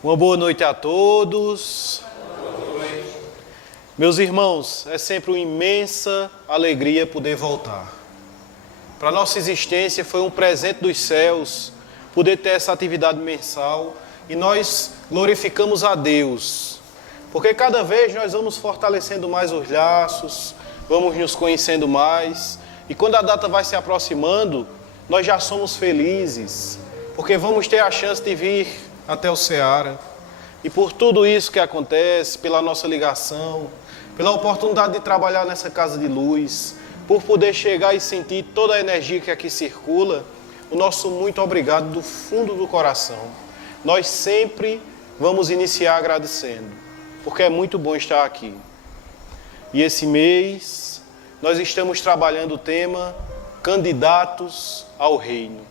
Uma boa noite a todos. Meus irmãos, é sempre uma imensa alegria poder voltar. Para a nossa existência foi um presente dos céus poder ter essa atividade mensal e nós glorificamos a Deus, porque cada vez nós vamos fortalecendo mais os laços, vamos nos conhecendo mais e quando a data vai se aproximando, nós já somos felizes, porque vamos ter a chance de vir até o Ceará. E por tudo isso que acontece, pela nossa ligação, pela oportunidade de trabalhar nessa casa de luz, por poder chegar e sentir toda a energia que aqui circula, o nosso muito obrigado do fundo do coração. Nós sempre vamos iniciar agradecendo, porque é muito bom estar aqui. E esse mês, nós estamos trabalhando o tema Candidatos ao Reino.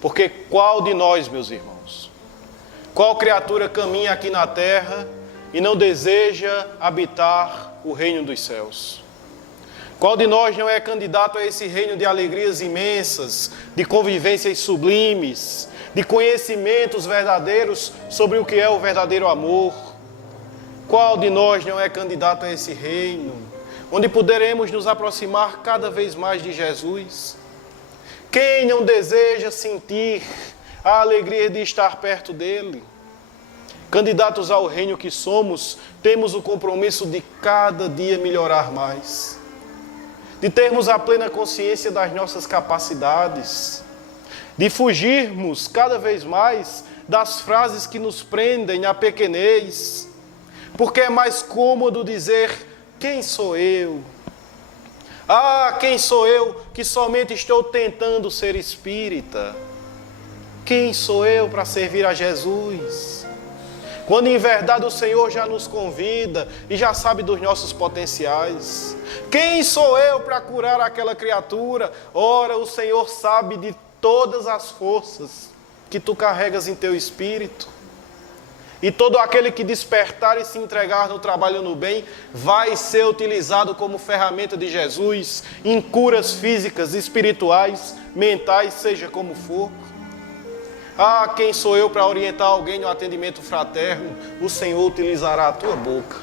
Porque qual de nós, meus irmãos, qual criatura caminha aqui na terra e não deseja habitar o reino dos céus? Qual de nós não é candidato a esse reino de alegrias imensas, de convivências sublimes, de conhecimentos verdadeiros sobre o que é o verdadeiro amor? Qual de nós não é candidato a esse reino, onde poderemos nos aproximar cada vez mais de Jesus? Quem não deseja sentir a alegria de estar perto dele? Candidatos ao reino que somos, temos o compromisso de cada dia melhorar mais, de termos a plena consciência das nossas capacidades, de fugirmos cada vez mais das frases que nos prendem à pequenez, porque é mais cômodo dizer: quem sou eu? Ah, quem sou eu que somente estou tentando ser espírita? Quem sou eu para servir a Jesus? Quando em verdade o Senhor já nos convida e já sabe dos nossos potenciais. Quem sou eu para curar aquela criatura? Ora, o Senhor sabe de todas as forças que tu carregas em teu espírito. E todo aquele que despertar e se entregar no trabalho no bem vai ser utilizado como ferramenta de Jesus em curas físicas, espirituais, mentais, seja como for. Ah, quem sou eu para orientar alguém no atendimento fraterno? O Senhor utilizará a tua boca.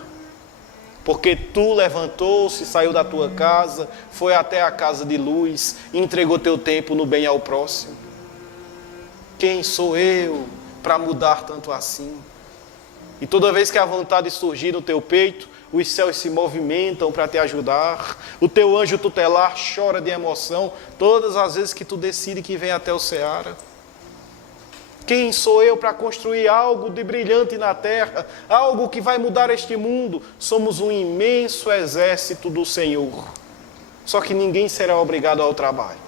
Porque tu levantou-se, saiu da tua casa, foi até a casa de luz e entregou teu tempo no bem ao próximo. Quem sou eu para mudar tanto assim? E toda vez que a vontade surgir no teu peito, os céus se movimentam para te ajudar. O teu anjo tutelar chora de emoção todas as vezes que tu decide que vem até o Ceará. Quem sou eu para construir algo de brilhante na terra, algo que vai mudar este mundo? Somos um imenso exército do Senhor. Só que ninguém será obrigado ao trabalho.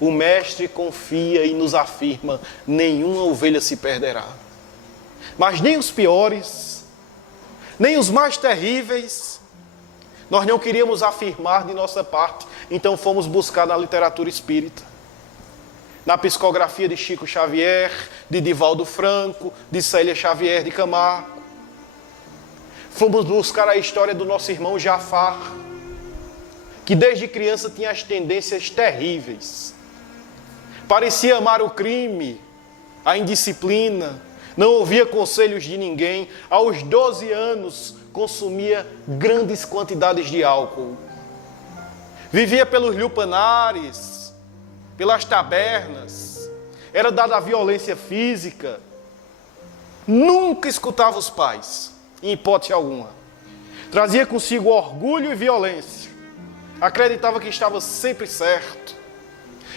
O Mestre confia e nos afirma: nenhuma ovelha se perderá. Mas nem os piores, nem os mais terríveis, nós não queríamos afirmar de nossa parte, então fomos buscar na literatura espírita, na psicografia de Chico Xavier, de Divaldo Franco, de Célia Xavier de Camargo. Fomos buscar a história do nosso irmão Jafar, que desde criança tinha as tendências terríveis. Parecia amar o crime, a indisciplina, não ouvia conselhos de ninguém. Aos 12 anos, consumia grandes quantidades de álcool. Vivia pelos lupanares, pelas tabernas. Era dado à violência física. Nunca escutava os pais, em hipótese alguma. Trazia consigo orgulho e violência. Acreditava que estava sempre certo.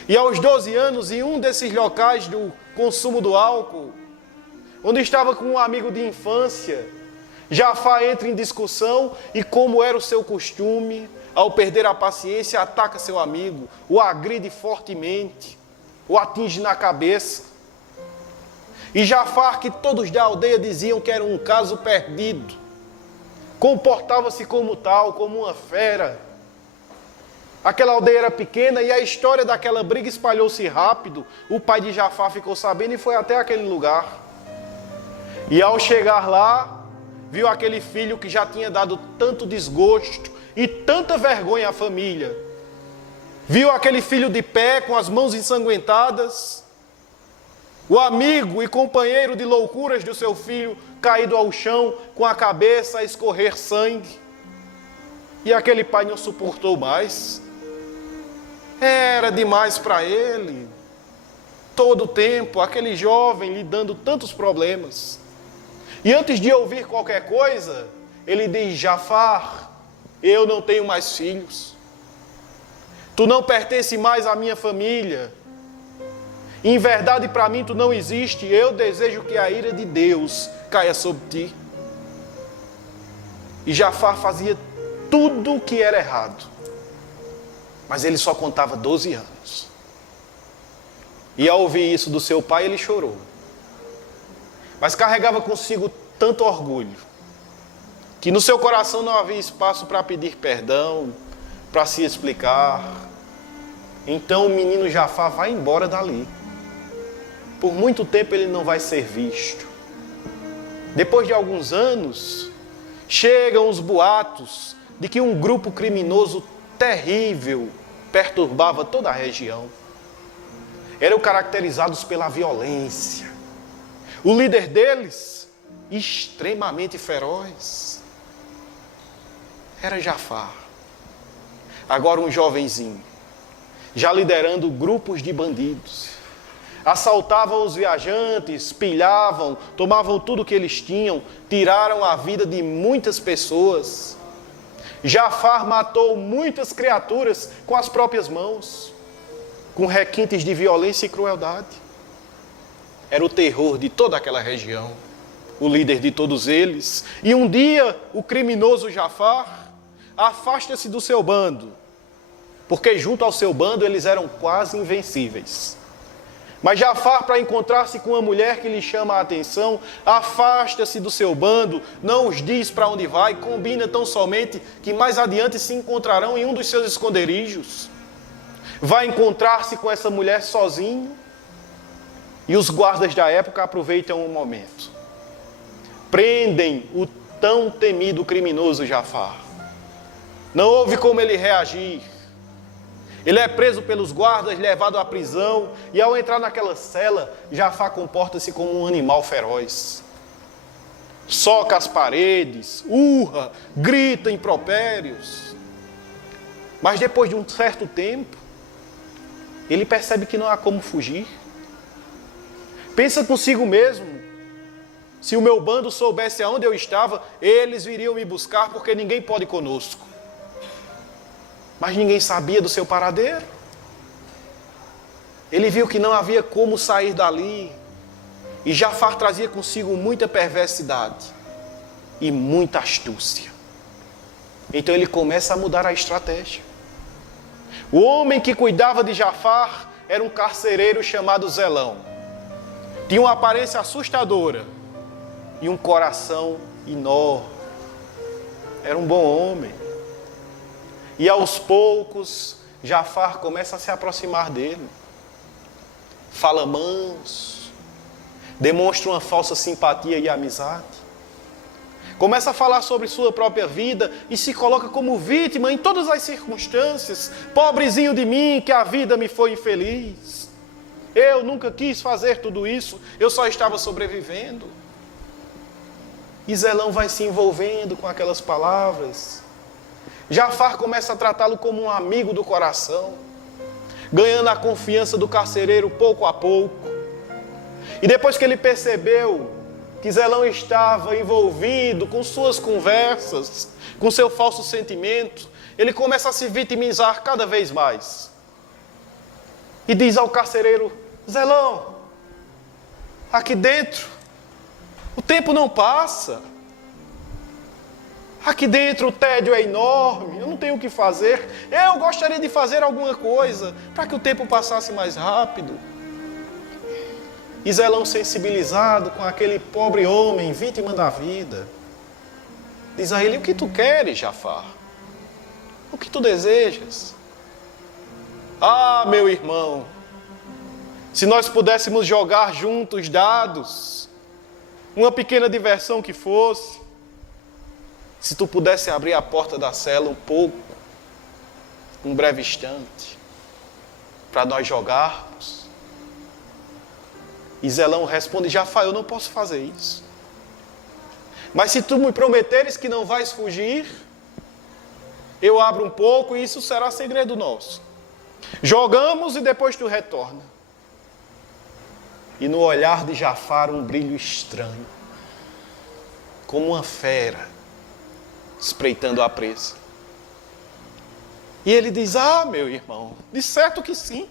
E aos 12 anos, em um desses locais do consumo do álcool, onde estava com um amigo de infância, Jafar entra em discussão e, como era o seu costume, ao perder a paciência, ataca seu amigo, o agride fortemente, o atinge na cabeça. E Jafar, que todos da aldeia diziam que era um caso perdido, comportava-se como tal, como uma fera. Aquela aldeia era pequena e a história daquela briga espalhou-se rápido. O pai de Jafar ficou sabendo e foi até aquele lugar. E ao chegar lá, viu aquele filho que já tinha dado tanto desgosto e tanta vergonha à família. Viu aquele filho de pé, com as mãos ensanguentadas. o amigo e companheiro de loucuras do seu filho caído ao chão, com a cabeça a escorrer sangue. E aquele pai não suportou mais. Era demais para ele. Todo o tempo, aquele jovem lhe dando tantos problemas. E antes de ouvir qualquer coisa, ele diz: Jafar, eu não tenho mais filhos. Tu não pertence mais à minha família. Em verdade, para mim, tu não existe. Eu desejo que a ira de Deus caia sobre ti. E Jafar fazia tudo o que era errado. Mas ele só contava 12 anos. E ao ouvir isso do seu pai, ele chorou. Mas carregava consigo tanto orgulho, que no seu coração não havia espaço para pedir perdão, para se explicar. Então o menino Jafar vai embora dali. Por muito tempo ele não vai ser visto. Depois de alguns anos, chegam os boatos de que um grupo criminoso terrível perturbava toda a região. Eram caracterizados pela violência. O líder deles, extremamente feroz, era Jafar. Agora um jovenzinho, já liderando grupos de bandidos. Assaltavam os viajantes, pilhavam, tomavam tudo o que eles tinham, tiraram a vida de muitas pessoas. Jafar matou muitas criaturas com as próprias mãos, com requintes de violência e crueldade. Era o terror de toda aquela região, o líder de todos eles. E um dia, o criminoso Jafar afasta-se do seu bando, porque junto ao seu bando eles eram quase invencíveis. Mas Jafar, para encontrar-se com uma mulher que lhe chama a atenção, afasta-se do seu bando, não os diz para onde vai, combina tão somente que mais adiante se encontrarão em um dos seus esconderijos. Vai encontrar-se com essa mulher sozinho, e os guardas da época aproveitam o momento. Prendem o tão temido criminoso Jafar. Não houve como ele reagir. Ele é preso pelos guardas, levado à prisão, e ao entrar naquela cela, Jafar comporta-se como um animal feroz. Soca as paredes, urra, grita impropérios. Mas depois de um certo tempo, ele percebe que não há como fugir. Pensa consigo mesmo: se o meu bando soubesse aonde eu estava, eles viriam me buscar, porque ninguém pode conosco. Mas ninguém sabia do seu paradeiro. Ele viu que não havia como sair dali. E Jafar trazia consigo muita perversidade e muita astúcia. Então ele começa a mudar a estratégia. O homem que cuidava de Jafar era um carcereiro chamado Zelão. Tinha uma aparência assustadora e um coração enorme. Era um bom homem. E aos poucos, Jafar começa a se aproximar dele. Fala manso, demonstra uma falsa simpatia e amizade. Começa a falar sobre sua própria vida e se coloca como vítima em todas as circunstâncias. Pobrezinho de mim, que a vida me foi infeliz. Eu nunca quis fazer tudo isso, eu só estava sobrevivendo. E Zelão vai se envolvendo com aquelas palavras. Jafar começa a tratá-lo como um amigo do coração, ganhando a confiança do carcereiro pouco a pouco. E depois que ele percebeu que Zelão estava envolvido com suas conversas, com seu falso sentimento, ele começa a se vitimizar cada vez mais. E diz ao carcereiro: Zelão, aqui dentro o tempo não passa. Aqui dentro o tédio é enorme, eu não tenho o que fazer. Eu gostaria de fazer alguma coisa para que o tempo passasse mais rápido. E Zelão, sensibilizado com aquele pobre homem, vítima da vida, diz a ele: o que tu queres, Jafar? O que tu desejas? Ah, meu irmão, se nós pudéssemos jogar juntos dados, uma pequena diversão que fosse, se tu pudesse abrir a porta da cela um pouco, um breve instante, para nós jogarmos. E Zelão responde: Jafar, eu não posso fazer isso. Mas se tu me prometeres que não vais fugir, eu abro um pouco e isso será segredo nosso. Jogamos e depois tu retorna. E no olhar de Jafar um brilho estranho, como uma fera espreitando a presa. E ele diz: ah, meu irmão, de certo que sim.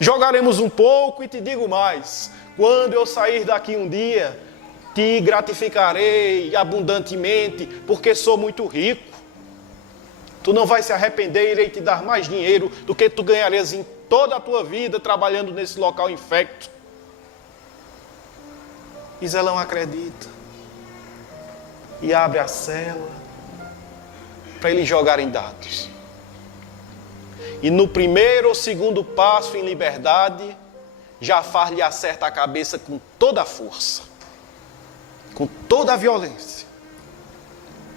Jogaremos um pouco e te digo mais. Quando eu sair daqui um dia, te gratificarei abundantemente, porque sou muito rico. Tu não vais se arrepender, irei te dar mais dinheiro do que tu ganharias em toda a tua vida trabalhando nesse local infecto. E Zelão acredita. E abre a cela para eles jogarem dados. E no primeiro ou segundo passo em liberdade, Jafar lhe acerta a cabeça com toda a força, com toda a violência.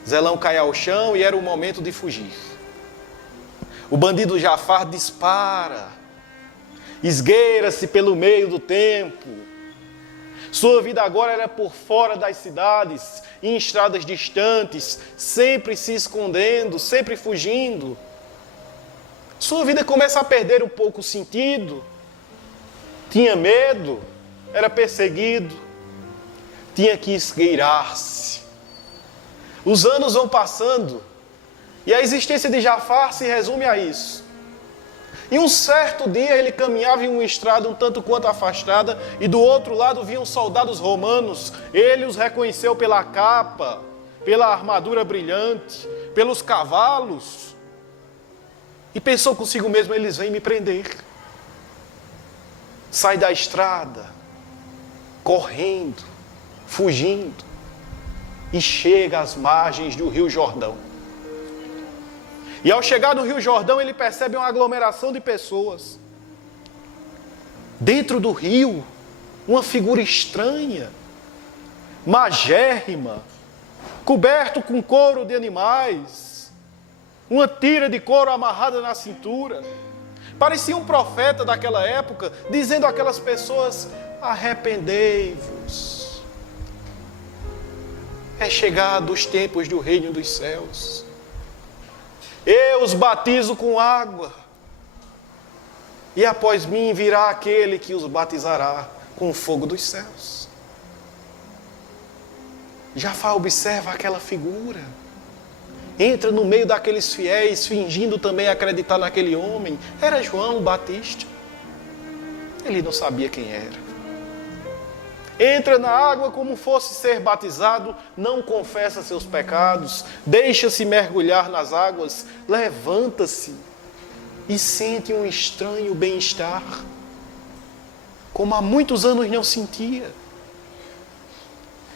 Zelão cai ao chão e era o momento de fugir. O bandido Jafar dispara, esgueira-se pelo meio do tempo. Sua vida agora era por fora das cidades, em estradas distantes, sempre se escondendo, sempre fugindo. Sua vida começa a perder um pouco o sentido. Tinha medo, era perseguido, tinha que esgueirar-se. Os anos vão passando e a existência de Jafar se resume a isso. E um certo dia ele caminhava em uma estrada um tanto quanto afastada e do outro lado vinham soldados romanos. Ele os reconheceu pela capa, pela armadura brilhante, pelos cavalos. E pensou consigo mesmo: eles vêm me prender. Sai da estrada, correndo, fugindo, e chega às margens do Rio Jordão. E ao chegar no Rio Jordão, ele percebe uma aglomeração de pessoas. Dentro do rio, uma figura estranha, magérrima, coberto com couro de animais, uma tira de couro amarrada na cintura. Parecia um profeta daquela época, dizendo àquelas pessoas: arrependei-vos. É chegado os tempos do reino dos céus. Eu os batizo com água, e após mim virá aquele que os batizará com o fogo dos céus. Jafar observa aquela figura, entra no meio daqueles fiéis, fingindo também acreditar naquele homem. Era João Batista. Ele não sabia quem era. Entra na água como fosse ser batizado, não confessa seus pecados, deixa-se mergulhar nas águas, levanta-se e sente um estranho bem-estar, como há muitos anos não sentia.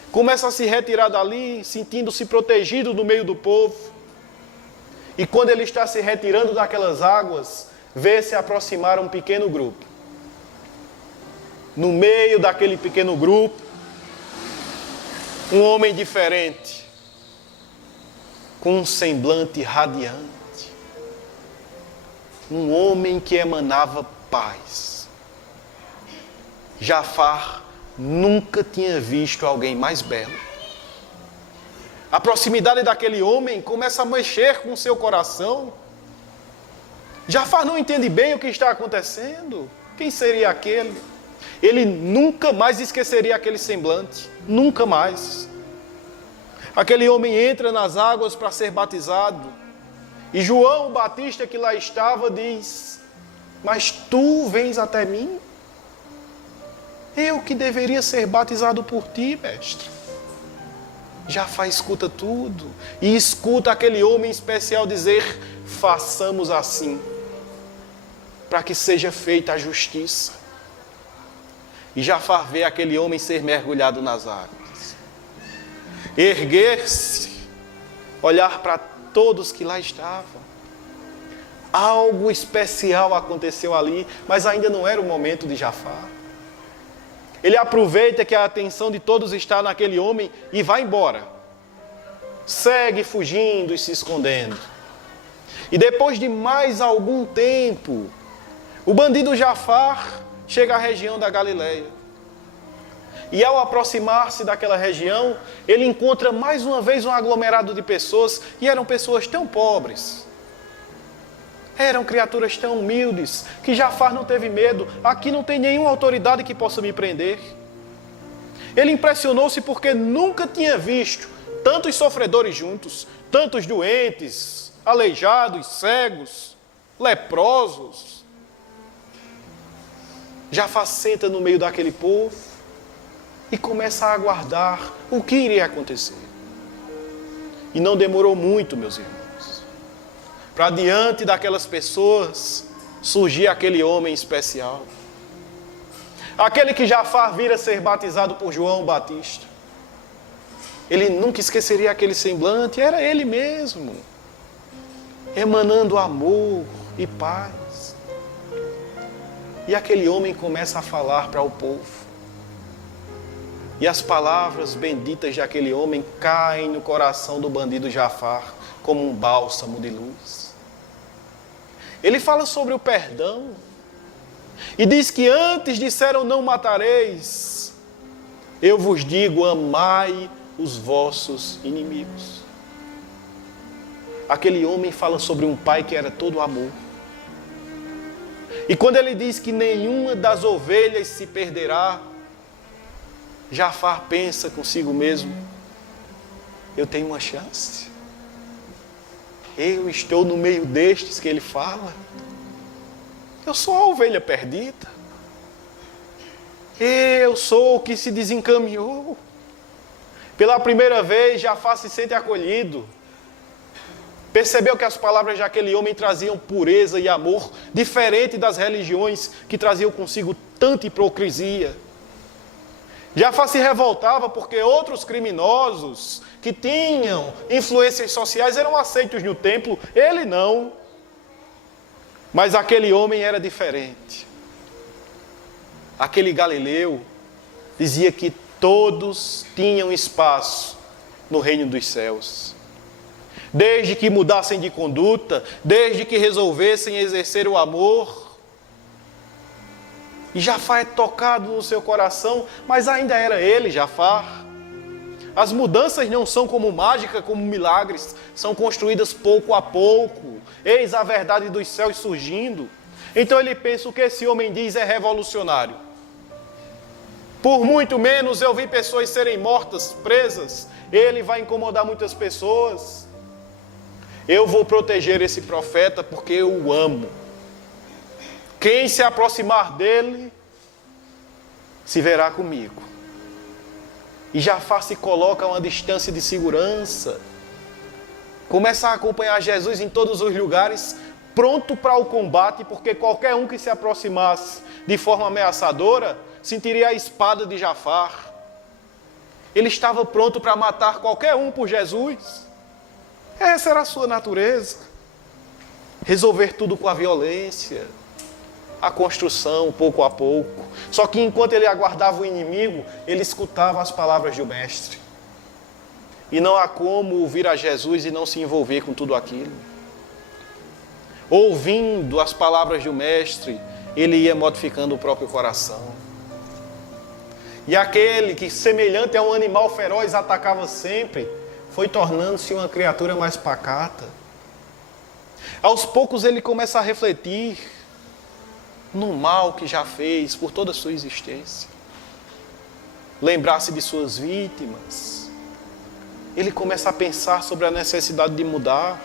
Começa a se retirar dali, sentindo-se protegido no meio do povo. E quando ele está se retirando daquelas águas, vê se aproximar um pequeno grupo. No meio daquele pequeno grupo, um homem diferente, com um semblante radiante. Um homem que emanava paz. Jafar nunca tinha visto alguém mais belo. A proximidade daquele homem começa a mexer com o seu coração. Jafar não entende bem o que está acontecendo. Quem seria aquele? Ele nunca mais esqueceria aquele semblante. Nunca mais. Aquele homem entra nas águas para ser batizado. E João Batista, que lá estava, diz: mas tu vens até mim? Eu que deveria ser batizado por ti, mestre. Jafar escuta tudo. E escuta aquele homem especial dizer: façamos assim, para que seja feita a justiça. E Jafar vê aquele homem ser mergulhado nas águas, erguer-se, olhar para todos que lá estavam. Algo especial aconteceu ali, mas ainda não era o momento de Jafar. Ele aproveita que a atenção de todos está naquele homem e vai embora. Segue fugindo e se escondendo. E depois de mais algum tempo, o bandido Jafar chega à região da Galileia. E ao aproximar-se daquela região, ele encontra mais uma vez um aglomerado de pessoas, e eram pessoas tão pobres. Eram criaturas tão humildes, que Jafar não teve medo. Aqui não tem nenhuma autoridade que possa me prender. Ele impressionou-se porque nunca tinha visto tantos sofredores juntos, tantos doentes, aleijados, cegos, leprosos. Jafar senta no meio daquele povo e começa a aguardar o que iria acontecer. E não demorou muito, meus irmãos, para diante daquelas pessoas surgir aquele homem especial. Aquele que Jafar vira ser batizado por João Batista. Ele nunca esqueceria aquele semblante, era ele mesmo, emanando amor e paz. E aquele homem começa a falar para o povo. E as palavras benditas daquele homem caem no coração do bandido Jafar como um bálsamo de luz. Ele fala sobre o perdão e diz que antes disseram não matareis, eu vos digo amai os vossos inimigos. Aquele homem fala sobre um pai que era todo amor. E quando ele diz que nenhuma das ovelhas se perderá, Jafar pensa consigo mesmo, eu tenho uma chance. Eu estou no meio destes que ele fala. Eu sou a ovelha perdida. Eu sou o que se desencaminhou. Pela primeira vez, Jafar se sente acolhido. Percebeu que as palavras daquele homem traziam pureza e amor, diferente das religiões que traziam consigo tanta hipocrisia. Jafar se revoltava porque outros criminosos que tinham influências sociais eram aceitos no templo, ele não. Mas aquele homem era diferente. Aquele galileu dizia que todos tinham espaço no reino dos céus. Desde que mudassem de conduta, desde que resolvessem exercer o amor. E Jafar é tocado no seu coração, mas ainda era ele, Jafar. As mudanças não são como mágica, como milagres, são construídas pouco a pouco. Eis a verdade dos céus surgindo. Então ele pensa, o que esse homem diz é revolucionário. Por muito menos eu vi pessoas serem mortas, presas. Ele vai incomodar muitas pessoas. Eu vou proteger esse profeta porque eu o amo. Quem se aproximar dele, se verá comigo. E Jafar se coloca a uma distância de segurança. Começa a acompanhar Jesus em todos os lugares, pronto para o combate, porque qualquer um que se aproximasse de forma ameaçadora, sentiria a espada de Jafar. Ele estava pronto para matar qualquer um por Jesus. Essa era a sua natureza. Resolver tudo com a violência. A construção, pouco a pouco. Só que enquanto ele aguardava o inimigo, ele escutava as palavras do Mestre. E não há como ouvir a Jesus e não se envolver com tudo aquilo. Ouvindo as palavras do Mestre, ele ia modificando o próprio coração. E aquele que, semelhante a um animal feroz, atacava sempre, foi tornando-se uma criatura mais pacata. Aos poucos ele começa a refletir no mal que já fez por toda a sua existência. Lembrar-se de suas vítimas. Ele começa a pensar sobre a necessidade de mudar.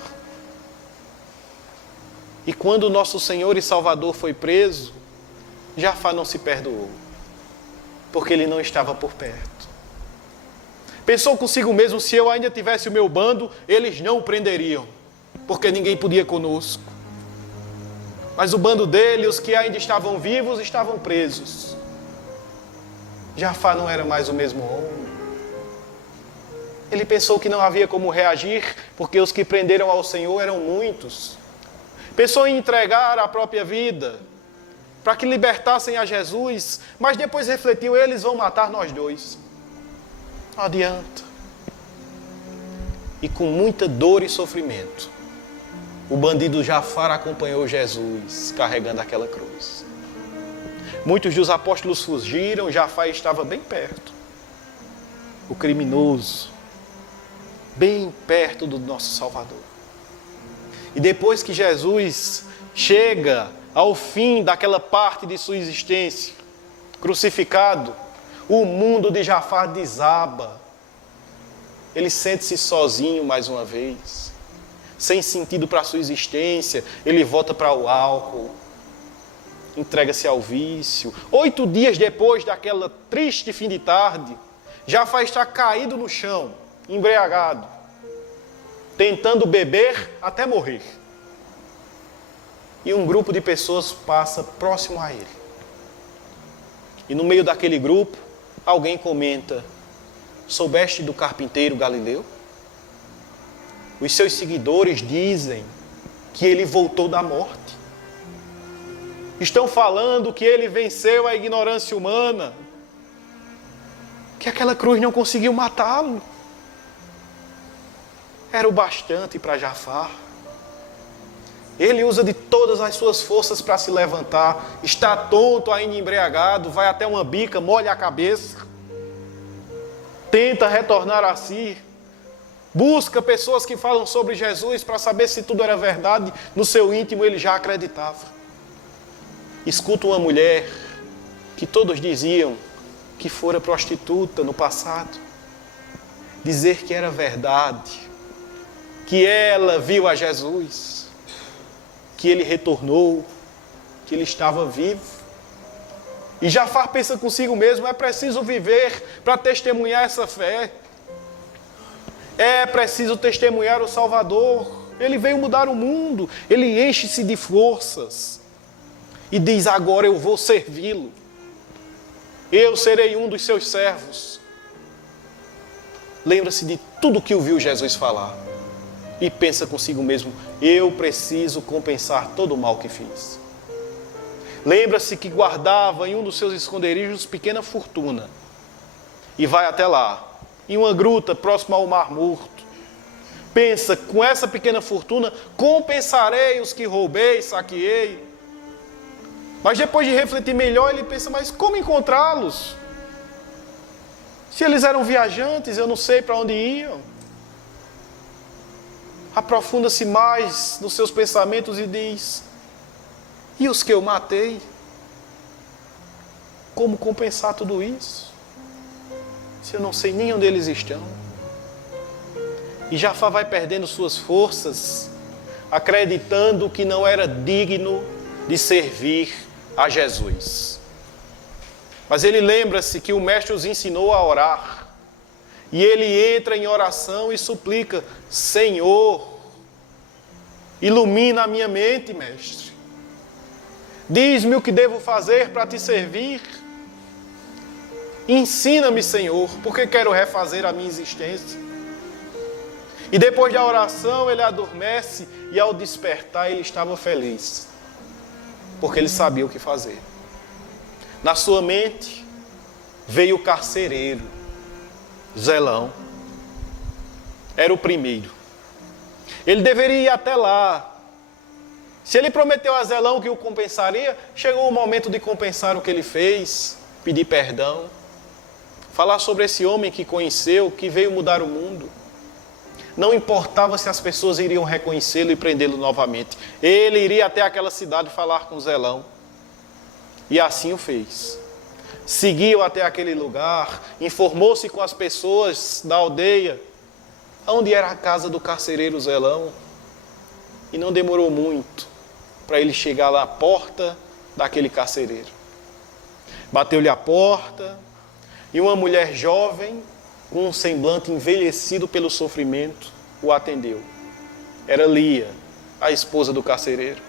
E quando o nosso Senhor e Salvador foi preso, Jafar não se perdoou, porque ele não estava por perto. Pensou consigo mesmo, se eu ainda tivesse o meu bando, eles não o prenderiam, porque ninguém podia conosco. Mas o bando dele, os que ainda estavam vivos, estavam presos. Jafar não era mais o mesmo homem. Ele pensou que não havia como reagir, porque os que prenderam ao Senhor eram muitos. Pensou em entregar a própria vida, para que libertassem a Jesus, mas depois refletiu, eles vão matar nós dois. Não adianta. E com muita dor e sofrimento, o bandido Jafar acompanhou Jesus carregando aquela cruz. Muitos dos apóstolos fugiram, Jafá estava bem perto. O criminoso, bem perto do nosso Salvador. E depois que Jesus chega ao fim daquela parte de sua existência, crucificado, o mundo de Jafá desaba. Ele sente-se sozinho mais uma vez, sem sentido para a sua existência. Ele volta para o álcool, entrega-se ao vício. 8 dias depois daquela triste fim de tarde, Jafá está caído no chão, embriagado, tentando beber até morrer. E um grupo de pessoas passa próximo a ele. E no meio daquele grupo, alguém comenta: soubeste do carpinteiro Galileu? Os seus seguidores dizem que ele voltou da morte. Estão falando que ele venceu a ignorância humana, que aquela cruz não conseguiu matá-lo. Era o bastante para Jafá. Ele usa de todas as suas forças para se levantar. Está tonto, ainda embriagado, vai até uma bica, molha a cabeça. Tenta retornar a si. Busca pessoas que falam sobre Jesus para saber se tudo era verdade. No seu íntimo ele já acreditava. Escuta uma mulher que todos diziam que fora prostituta no passado dizer que era verdade, que ela viu a Jesus, que ele retornou, que ele estava vivo. E Jafá pensa consigo mesmo: é preciso viver para testemunhar essa fé. É preciso testemunhar o Salvador. Ele veio mudar o mundo. Ele enche-se de forças e diz: agora eu vou servi-lo. Eu serei um dos seus servos. Lembra-se de tudo que ouviu Jesus falar e pensa consigo mesmo: eu preciso compensar todo o mal que fiz. Lembra-se que guardava em um dos seus esconderijos pequena fortuna e vai até lá, em uma gruta próxima ao Mar Morto. Pensa: com essa pequena fortuna compensarei os que roubei, saqueei. Mas depois de refletir melhor, ele pensa: mas como encontrá-los? Se eles eram viajantes, eu não sei para onde iam. Aprofunda-se mais nos seus pensamentos e diz: e os que eu matei? Como compensar tudo isso, se eu não sei nem onde eles estão? E Jafá vai perdendo suas forças, acreditando que não era digno de servir a Jesus. Mas ele lembra-se que o Mestre os ensinou a orar. E ele entra em oração e suplica: Senhor, ilumina a minha mente, Mestre. Diz-me o que devo fazer para te servir. Ensina-me, Senhor, porque quero refazer a minha existência. E depois da oração ele adormece e ao despertar ele estava feliz, porque ele sabia o que fazer. Na sua mente veio o carcereiro, Zelão. Era o primeiro. Ele deveria ir até lá. Se ele prometeu a Zelão que o compensaria, chegou o momento de compensar o que ele fez, pedir perdão, falar sobre esse homem que conheceu, que veio mudar o mundo. Não importava se as pessoas iriam reconhecê-lo e prendê-lo novamente. Ele iria até aquela cidade falar com Zelão. E assim o fez. Seguiu até aquele lugar, informou-se com as pessoas da aldeia, onde era a casa do carcereiro Zelão. E não demorou muito para ele chegar lá à porta daquele carcereiro. Bateu-lhe a porta e uma mulher jovem, com um semblante envelhecido pelo sofrimento, o atendeu. Era Lia, a esposa do carcereiro.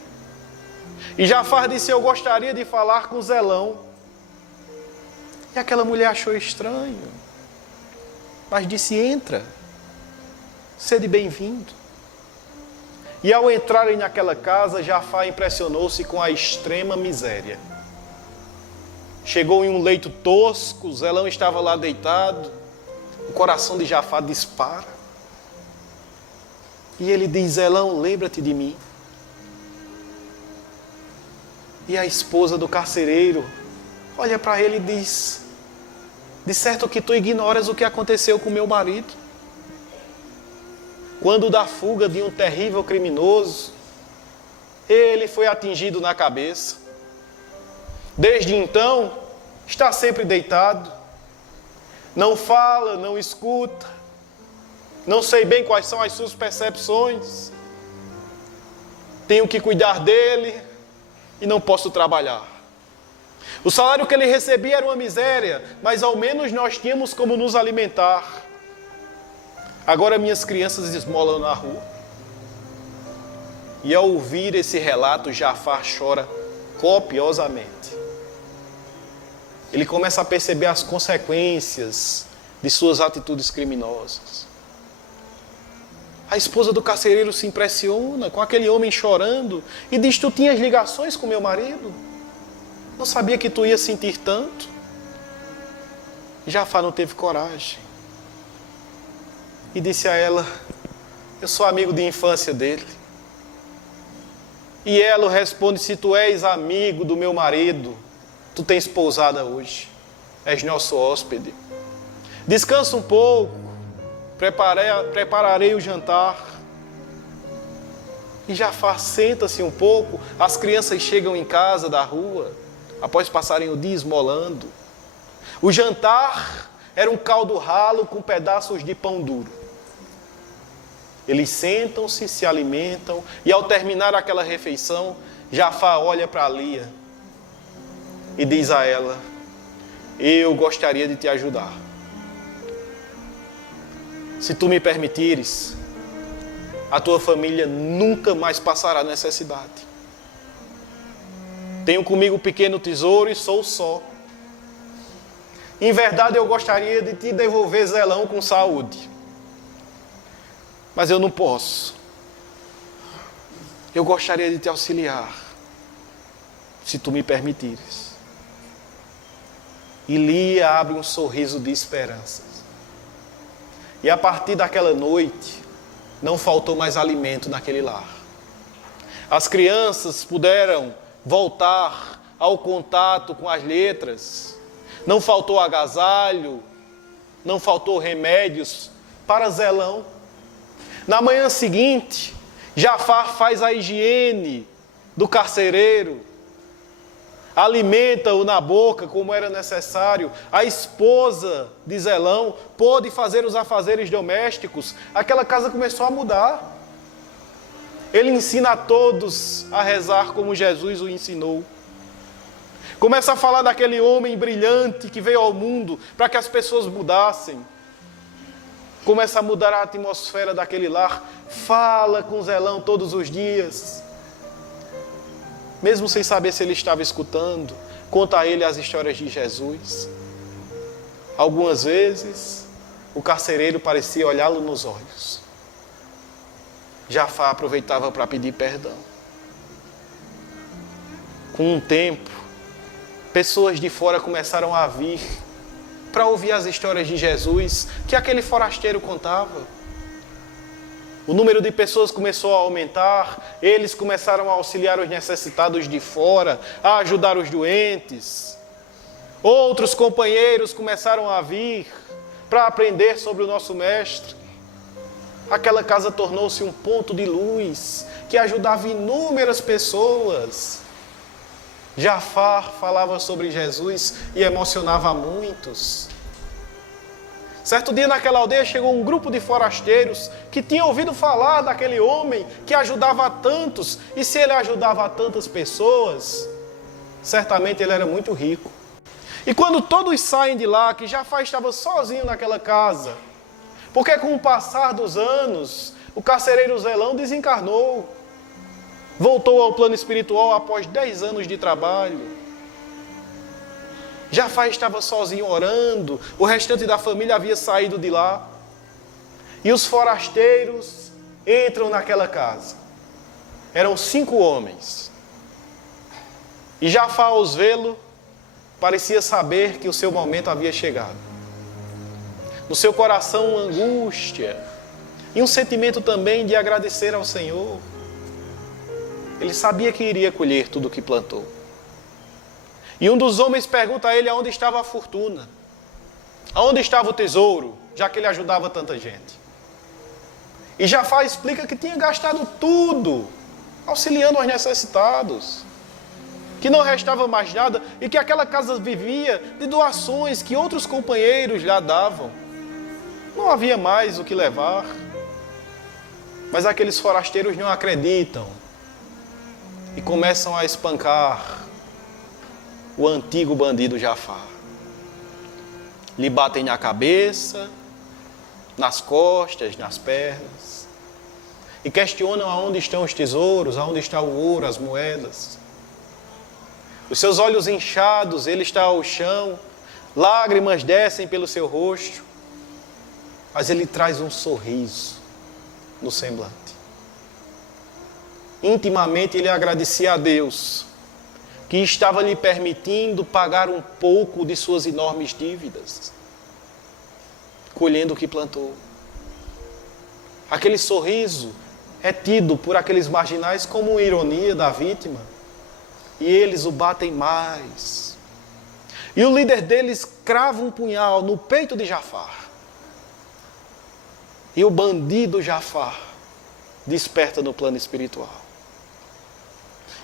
E Jafá disse: eu gostaria de falar com Zelão. E aquela mulher achou estranho, mas disse: entra, sede bem-vindo. E ao entrarem naquela casa, Jafá impressionou-se com a extrema miséria. Chegou em um leito tosco, Zelão estava lá deitado. O coração de Jafá dispara. E ele diz: Zelão, lembra-te de mim. E a esposa do carcereiro olha para ele e diz: de certo que tu ignoras o que aconteceu com meu marido. Quando da fuga de um terrível criminoso, ele foi atingido na cabeça. Desde então, está sempre deitado. Não fala, não escuta. Não sei bem quais são as suas percepções. Tenho que cuidar dele e não posso trabalhar. O salário que ele recebia era uma miséria, mas ao menos nós tínhamos como nos alimentar. Agora minhas crianças esmolam na rua. E ao ouvir esse relato, Jafar chora copiosamente. Ele começa a perceber as consequências de suas atitudes criminosas. A esposa do carcereiro se impressiona com aquele homem chorando e diz: tu tinhas ligações com meu marido? Não sabia que tu ia sentir tanto? Jafar não teve coragem. E disse a ela: eu sou amigo de infância dele. E ela responde: se tu és amigo do meu marido, tu tens pousada hoje. És nosso hóspede. Descansa um pouco. Prepararei o jantar. E Jafar senta-se um pouco. As crianças chegam em casa da rua, após passarem o dia esmolando. O jantar era um caldo ralo com pedaços de pão duro. Eles sentam-se, se alimentam, e ao terminar aquela refeição, Jafar olha para Lia e diz a ela: eu gostaria de te ajudar. Se tu me permitires, a tua família nunca mais passará necessidade. Tenho comigo um pequeno tesouro e sou só. Em verdade, eu gostaria de te devolver Zelão com saúde. Mas eu não posso. Eu gostaria de te auxiliar, se tu me permitires. E Lia abre um sorriso de esperança. E a partir daquela noite, não faltou mais alimento naquele lar. As crianças puderam voltar ao contato com as letras. Não faltou agasalho, não faltou remédios para Zelão. Na manhã seguinte, Jafar faz a higiene do carcereiro, alimenta-o na boca como era necessário. A esposa de Zelão pôde fazer os afazeres domésticos. Aquela casa começou a mudar. Ele ensina a todos a rezar como Jesus o ensinou. Começa a falar daquele homem brilhante que veio ao mundo para que as pessoas mudassem. Começa a mudar a atmosfera daquele lar. Fala com Zelão todos os dias. Mesmo sem saber se ele estava escutando, conta a ele as histórias de Jesus. Algumas vezes, o carcereiro parecia olhá-lo nos olhos. Jafar aproveitava para pedir perdão. Com um tempo, pessoas de fora começaram a vir para ouvir as histórias de Jesus que aquele forasteiro contava. O número de pessoas começou a aumentar, eles começaram a auxiliar os necessitados de fora, a ajudar os doentes. Outros companheiros começaram a vir para aprender sobre o nosso mestre. Aquela casa tornou-se um ponto de luz que ajudava inúmeras pessoas. Jafar falava sobre Jesus e emocionava muitos. Certo dia naquela aldeia chegou um grupo de forasteiros que tinham ouvido falar daquele homem que ajudava a tantos. E se ele ajudava a tantas pessoas, certamente ele era muito rico. E quando todos saem de lá, que Jafar estava sozinho naquela casa, porque com o passar dos anos, o carcereiro Zelão desencarnou. Voltou ao plano espiritual após 10 anos de trabalho. Jafar estava sozinho orando, o restante da família havia saído de lá. E os forasteiros entram naquela casa. Eram 5 homens. E Jafar, aos vê-lo, parecia saber que o seu momento havia chegado. No seu coração, uma angústia e um sentimento também de agradecer ao Senhor. Ele sabia que iria colher tudo o que plantou. E um dos homens pergunta a ele aonde estava a fortuna, aonde estava o tesouro, já que ele ajudava tanta gente. E Jafar explica que tinha gastado tudo, auxiliando os necessitados, que não restava mais nada e que aquela casa vivia de doações que outros companheiros lhe davam. Não havia mais o que levar. Mas aqueles forasteiros não acreditam e começam a espancar o antigo bandido Jafar. Lhe batem na cabeça, nas costas, nas pernas e questionam aonde estão os tesouros, aonde está o ouro, as moedas. Os seus olhos inchados, ele está ao chão, lágrimas descem pelo seu rosto, mas ele traz um sorriso no semblante. Intimamente ele agradecia a Deus, que estava lhe permitindo pagar um pouco de suas enormes dívidas, colhendo o que plantou. Aquele sorriso é tido por aqueles marginais como uma ironia da vítima, e eles o batem mais. E o líder deles crava um punhal no peito de Jafar. E o bandido Jafar desperta no plano espiritual.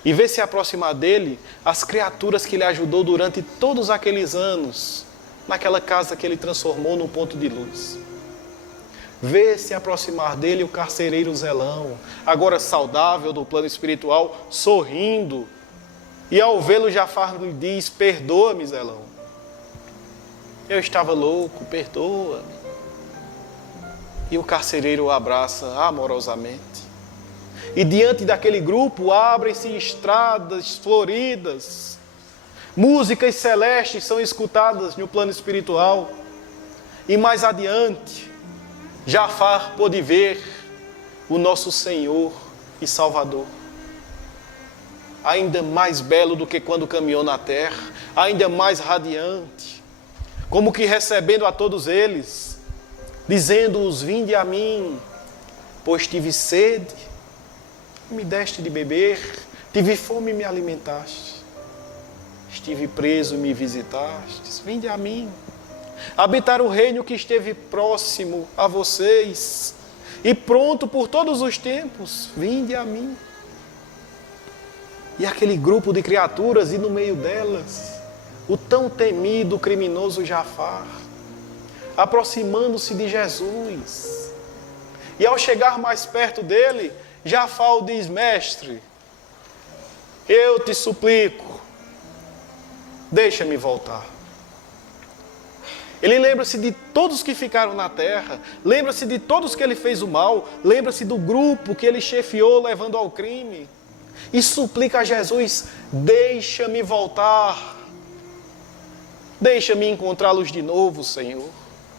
E vê se aproximar dele as criaturas que ele ajudou durante todos aqueles anos, naquela casa que ele transformou num ponto de luz. Vê se aproximar dele o carcereiro Zelão, agora saudável do plano espiritual, sorrindo. E ao vê-lo, Jafar lhe diz: perdoa-me, Zelão. Eu estava louco, perdoa-me. E o carcereiro o abraça amorosamente. E diante daquele grupo abrem-se estradas floridas. Músicas celestes são escutadas no plano espiritual. E mais adiante, Jafar pôde ver o nosso Senhor e Salvador. Ainda mais belo do que quando caminhou na terra, ainda mais radiante, como que recebendo a todos eles, dizendo-os: vinde a mim, pois tive sede, me deste de beber, tive fome e me alimentaste, estive preso e me visitaste, vinde a mim, habitar o reino que esteve próximo a vocês, e pronto por todos os tempos, vinde a mim. E aquele grupo de criaturas, e no meio delas, o tão temido criminoso Jafar, aproximando-se de Jesus. E ao chegar mais perto dele, Jafar diz: mestre, eu te suplico, deixa-me voltar. Ele lembra-se de todos que ficaram na terra, lembra-se de todos que ele fez o mal, lembra-se do grupo que ele chefiou levando ao crime. E suplica a Jesus: deixa-me voltar, deixa-me encontrá-los de novo, Senhor,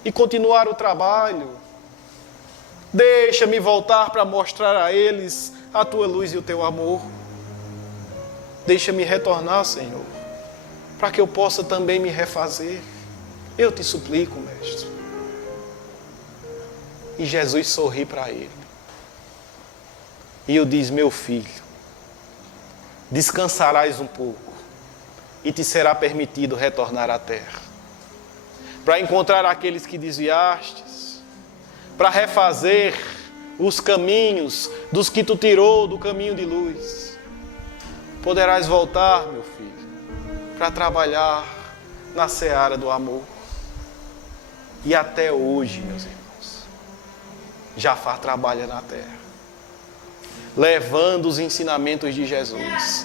e continuar o trabalho. Deixa-me voltar para mostrar a eles a tua luz e o teu amor. Deixa-me retornar, Senhor, para que eu possa também me refazer. Eu te suplico, mestre. E Jesus sorri para ele e o diz: meu filho, descansarás um pouco e te será permitido retornar à terra, para encontrar aqueles que desviastes, para refazer os caminhos dos que tu tirou do caminho de luz. Poderás voltar, meu filho, para trabalhar na seara do amor. E até hoje, meus irmãos, Jafar trabalha na terra, levando os ensinamentos de Jesus,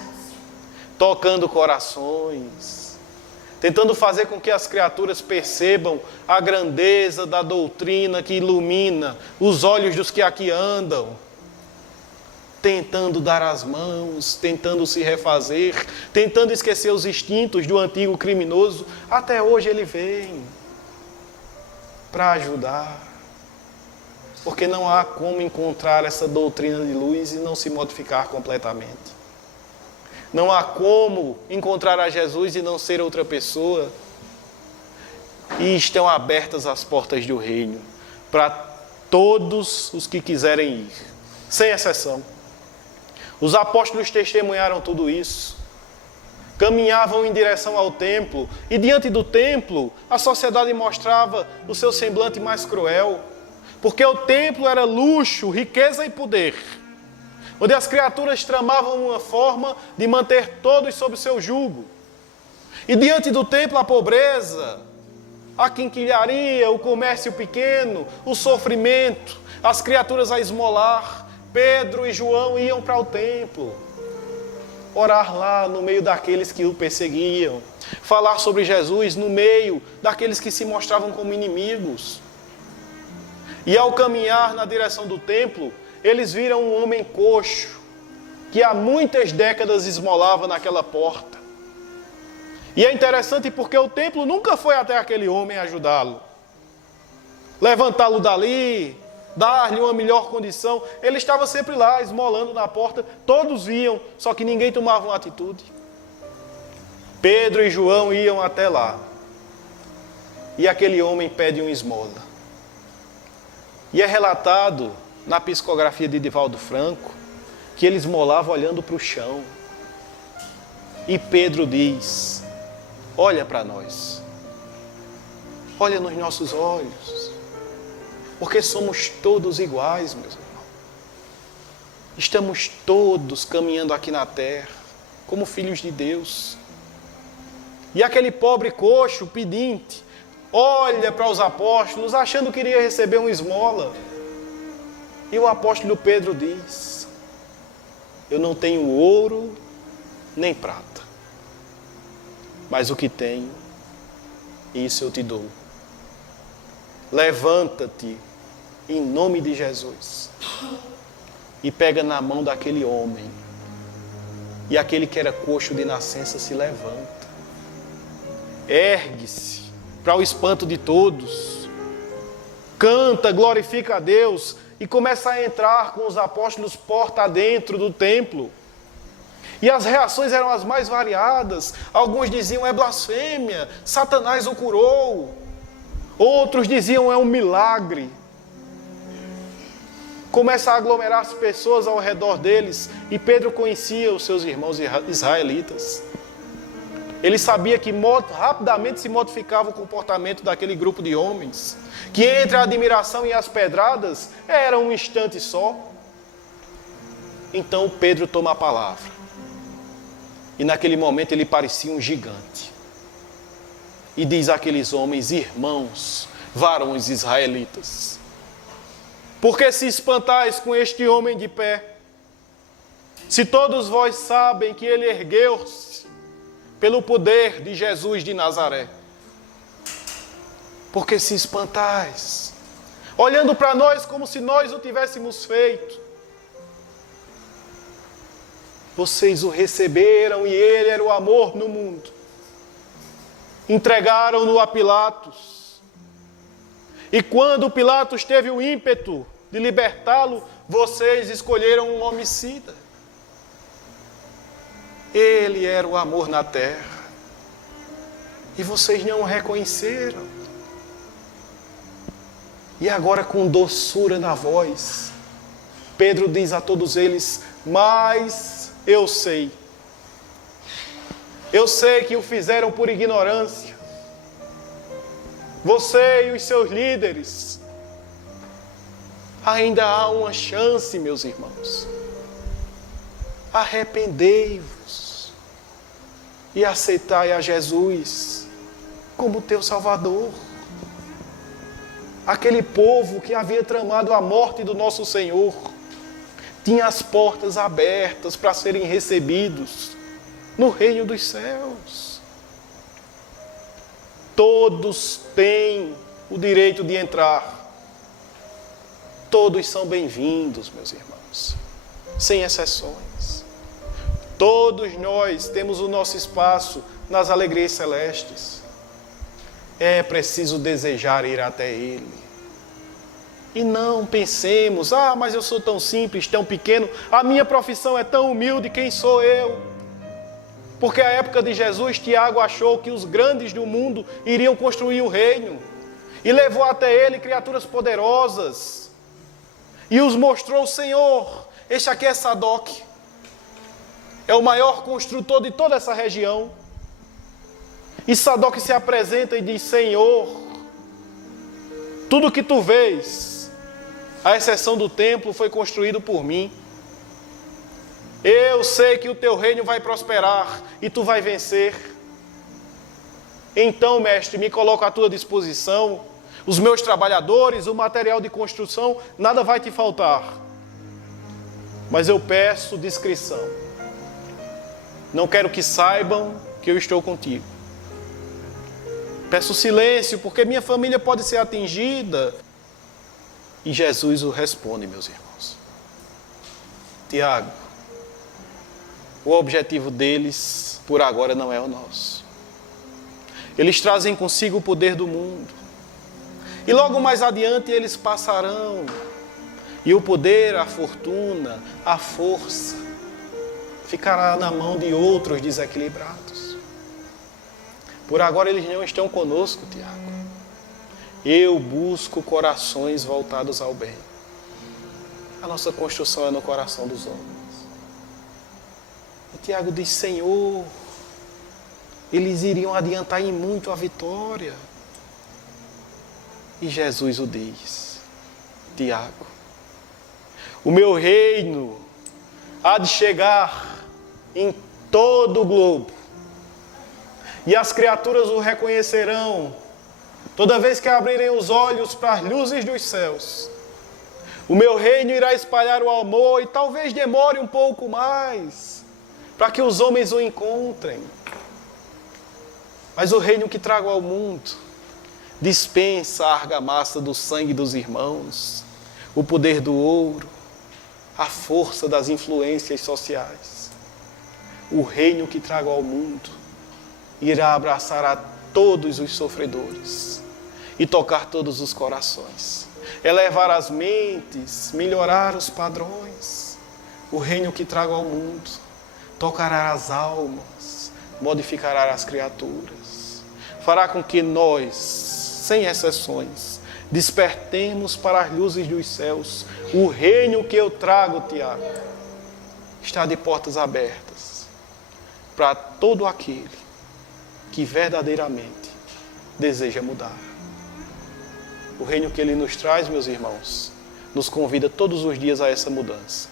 tocando corações, tentando fazer com que as criaturas percebam a grandeza da doutrina que ilumina os olhos dos que aqui andam, tentando dar as mãos, tentando se refazer, tentando esquecer os instintos do antigo criminoso. Até hoje ele vem para ajudar, porque não há como encontrar essa doutrina de luz e não se modificar completamente. Não há como encontrar a Jesus e não ser outra pessoa. E estão abertas as portas do reino para todos os que quiserem ir, sem exceção. Os apóstolos testemunharam tudo isso. caminhavam em direção ao templo, e diante do templo, a sociedade mostrava o seu semblante mais cruel, porque o templo era luxo, riqueza e poder, onde as criaturas tramavam uma forma de manter todos sob seu jugo. E diante do templo, a pobreza, a quinquilharia, o comércio pequeno, o sofrimento, as criaturas a esmolar. Pedro e João iam para o templo, orar lá no meio daqueles que o perseguiam, falar sobre Jesus no meio daqueles que se mostravam como inimigos. E ao caminhar na direção do templo, eles viram um homem coxo, que há muitas décadas esmolava naquela porta. E é interessante porque o templo nunca foi até aquele homem ajudá-lo, levantá-lo dali, dar-lhe uma melhor condição. Ele estava sempre lá, esmolando na porta, todos viam, só que ninguém tomava uma atitude. Pedro e João iam até lá, e aquele homem pede uma esmola. E é relatado na psicografia de Divaldo Franco que ele esmolava olhando para o chão. E Pedro diz: olha para nós, olha nos nossos olhos, porque somos todos iguais, meus irmãos. Estamos todos caminhando aqui na terra, como filhos de Deus. E aquele pobre coxo, pedinte, olha para os apóstolos, achando que iria receber uma esmola. E o apóstolo Pedro diz: eu não tenho ouro nem prata, mas o que tenho, isso eu te dou. Levanta-te em nome de Jesus. E pega na mão daquele homem. E aquele que era coxo de nascença se levanta. Ergue-se para o espanto de todos. Canta, glorifica a Deus e começa a entrar com os apóstolos porta adentro do templo. E as reações eram as mais variadas. Alguns diziam: é blasfêmia, Satanás o curou. Outros diziam: é um milagre. Começa a aglomerar as pessoas ao redor deles. E Pedro conhecia os seus irmãos israelitas. Ele sabia que rapidamente se modificava o comportamento daquele grupo de homens, que entre a admiração e as pedradas era um instante só. Então Pedro toma a palavra. E naquele momento ele parecia um gigante. E diz àqueles homens: irmãos, varões israelitas, por que se espantais com este homem de pé? Se todos vós sabem que ele ergueu-se pelo poder de Jesus de Nazaré, por que se espantais? Olhando para nós como se nós o tivéssemos feito. Vocês o receberam e ele era o amor no mundo. Entregaram-no a Pilatos. E quando Pilatos teve o ímpeto de libertá-lo, vocês escolheram um homicida. Ele era o amor na terra. E vocês não o reconheceram. E agora, com doçura na voz, Pedro diz a todos eles: mas eu sei que o fizeram por ignorância. Você e os seus líderes, ainda há uma chance, meus irmãos. Arrependei-vos e aceitai a Jesus como teu Salvador. Aquele povo que havia tramado a morte do nosso Senhor tinha as portas abertas para serem recebidos no reino dos céus. Todos têm o direito de entrar. Todos são bem-vindos, meus irmãos, sem exceções. Todos nós temos o nosso espaço nas alegrias celestes. É preciso desejar ir até Ele. E não pensemos: mas eu sou tão simples, tão pequeno, a minha profissão é tão humilde, quem sou eu? Porque à época de Jesus, Tiago achou que os grandes do mundo iriam construir o reino. E levou até ele criaturas poderosas. E os mostrou: Senhor, este aqui é Sadoc. é o maior construtor de toda essa região. E Sadoc se apresenta e diz: Senhor, tudo que tu vês, à exceção do templo, foi construído por mim. Eu sei que o teu reino vai prosperar e tu vai vencer. Então, mestre, me coloco à tua disposição, os meus trabalhadores, o material de construção, nada vai te faltar. Mas eu peço discrição. Não quero que saibam que eu estou contigo. Peço silêncio, porque minha família pode ser atingida. E Jesus o responde, meus irmãos. Tiago, o objetivo deles, por agora, não é o nosso. Eles trazem consigo o poder do mundo. E logo mais adiante eles passarão. E o poder, a fortuna, a força, ficará na mão de outros desequilibrados. Por agora eles não estão conosco, Tiago. Eu busco corações voltados ao bem. A nossa construção é no coração dos homens. E Tiago diz: Senhor, eles iriam adiantar em muito a vitória. E Jesus o diz: Tiago, o meu reino há de chegar em todo o globo. E as criaturas o reconhecerão toda vez que abrirem os olhos para as luzes dos céus. O meu reino irá espalhar o amor e talvez demore um pouco mais para que os homens o encontrem. Mas o reino que trago ao mundo dispensa a argamassa do sangue dos irmãos, o poder do ouro, a força das influências sociais. O reino que trago ao mundo irá abraçar a todos os sofredores e tocar todos os corações, elevar as mentes, melhorar os padrões. O reino que trago ao mundo tocará as almas, modificará as criaturas, fará com que nós, sem exceções, despertemos para as luzes dos céus. O reino que eu trago, Tiago, está de portas abertas para todo aquele que verdadeiramente deseja mudar. O reino que Ele nos traz, meus irmãos, nos convida todos os dias a essa mudança.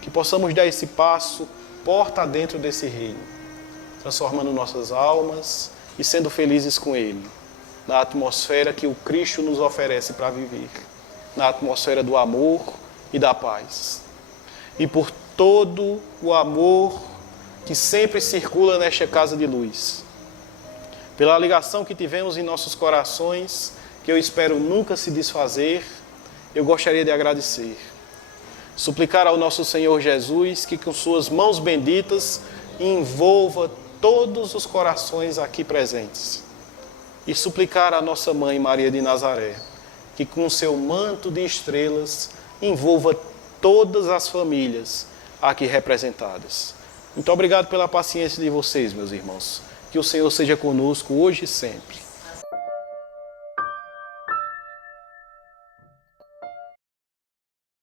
Que possamos dar esse passo, porta dentro desse reino, transformando nossas almas e sendo felizes com Ele, na atmosfera que o Cristo nos oferece para viver, na atmosfera do amor e da paz. E por todo o amor que sempre circula nesta casa de luz, pela ligação que tivemos em nossos corações, que eu espero nunca se desfazer, eu gostaria de agradecer. Suplicar ao nosso Senhor Jesus que com suas mãos benditas envolva todos os corações aqui presentes. E suplicar à nossa mãe Maria de Nazaré que com seu manto de estrelas envolva todas as famílias aqui representadas. Muito obrigado pela paciência de vocês, meus irmãos. Que o Senhor seja conosco hoje e sempre.